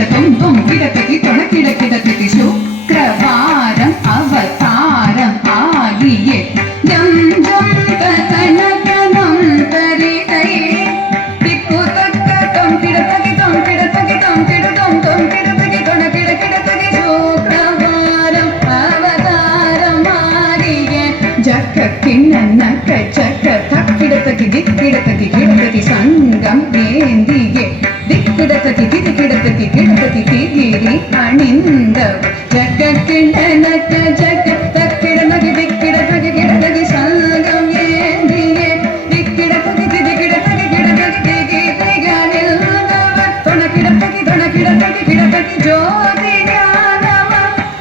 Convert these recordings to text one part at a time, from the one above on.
கிடத்ததி தொண கிடக்கிடத்தி சுக்கிரவாரம் அவதாரம் ஆகியே ஜம் ஜம் கனகனம் தரிதை திப்பு தக்க தொம் கிடத்ததி தொம் கிடத்ததி தொம் கிடதொம் தொம் கிடத்ததி தொண கிடக்கிடத்தி சுக்கிரவாரம் அவதாரம் ஆகியே ஜக்க கிண்ணக்க ஜக்க தக்கிடத்ததி திக்கிடத்ததி கிடத்ததி சங்கம் ஏந்தியே திக்கிடத்ததி திக்கிடத்ததி கிடத்ததி திகிரி அணிந்த ஜக்க கிண்ணக்க ஜக்க தக்கிடமகி திக்கிடத்ததி கிடத்ததி சங்கம் ஏந்தியே திக்கிடத்ததி திக்கிடத்ததி கிடத்ததி திகிரி அணிந்தவர் தொண கிடத்ததி கிடத்ததி ஜோதி ஞானம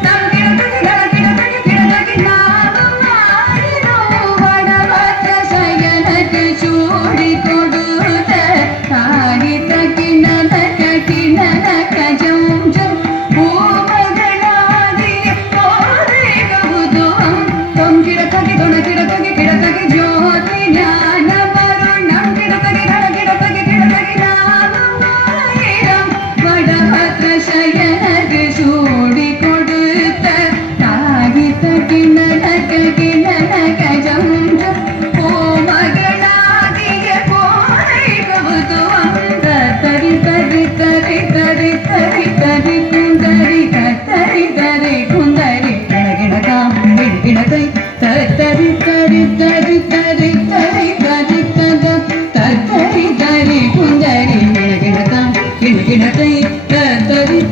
தம் கிடத்ததி கிடத்ததி கிடத்ததி நாமம் ஆடினோ வடவத்த சயனக்கு சூடி கொடுத்த தாரித கிண்ணனக்க கிண்ணனக்க ஜம் ஜம் பூமகளாதிய போதை கவுதுவம் தொம் கிடத்ததி தொண கிடத்ததி கிடத்ததி ஜோதி ஞான வருணம் கிடத்ததி கிடத்ததி கிடத்ததி நாமம் ஆயிரம் வடபத்ர சயனக்கு சூடி கொடுத்த தாரித கிண்ணனக்க கிண்ணனக்க ஜம் ஜம் பூமகளாதிய போதை கவுதுவம் தரி தரி தரி தரி தரி தரி குந்தரி தரி தரி குந்தரி கிடகிடகாம் கிடகிடதை தரி தரி தரி தரி தரி தரி தத தரி தரி குந்தரி கிடகிடகாம் கிடகிடதை தரி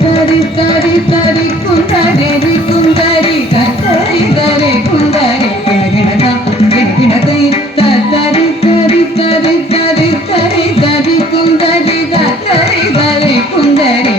தரி தரி தரி குந்தரி குந்தரி தரி தரி குந்தரி கிடகிடகாம் கிடகிடதை தரி தரி தரி தரி தரி தரி குந்தரி தரி தரி குந்தரி